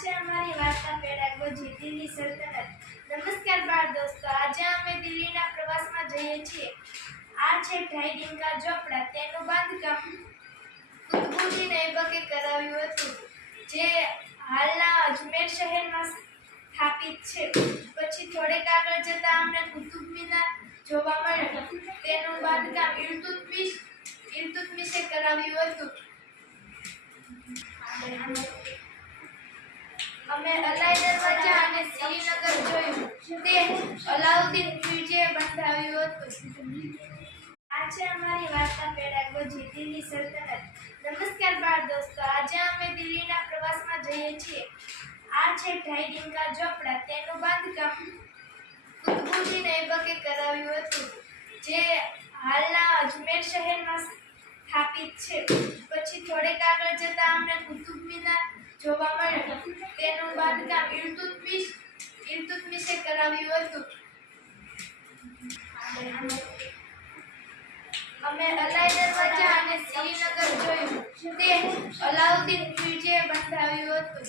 છે અમારી વાર્તા પેડાગોજી દિલ્હી સલ્તનત। નમસ્કાર બાળ દોસ્તો, આજે અમે દિલ્હીના પ્રવાસમાં જઈએ છીએ। આ છે ઢાઈડિંગા ઝોપડા। તેનું બાંધકામ કુતુબુદ્દીન ઐબકે કરાવ્યું હતું, જે હાલના અજમેર શહેરમાં સ્થાપિત છે। પછી થોડેક આગળ જતા અમને કુતુબ મિનાર જોવા મળ્યો। તેનું બાંધકામ ઇલ્તુત્મિશે કરાવ્યું હતું। અમે અલાઈ દરવાજા અને શ્રીનગર જોયું, તે અલાઉદ્દીન ખિલજીએ બંધાવ્યું હતું। આ છે અમારી વાર્તા પેડાગોજી દિલ્હી સલ્તનત। નમસ્કાર બાળ દોસ્તો, આજે અમે દિલ્હીના પ્રવાસમાં જઈએ છીએ। આ છે ઢાઈડિંગા ઝોપડા। તેનું બાંધકામ કુતુબુદ્દીન ઐબકે કરાવ્યું હતું, જે હાલના અજમેર શહેરમાં સ્થાપિત છે। પછી થોડેક આગળ જતા અમને કુતુબ મિનાર જોવા મળ્યો। તેનું બાંધકામ ઇલ્તુત્મિશે કરાવ્યું હતું। અમે અલાઈ દરવાજા અને શ્રીનગર જોયું, તે અલાઉદ્દીન ખિલજીએ બંધાવ્યું હતું।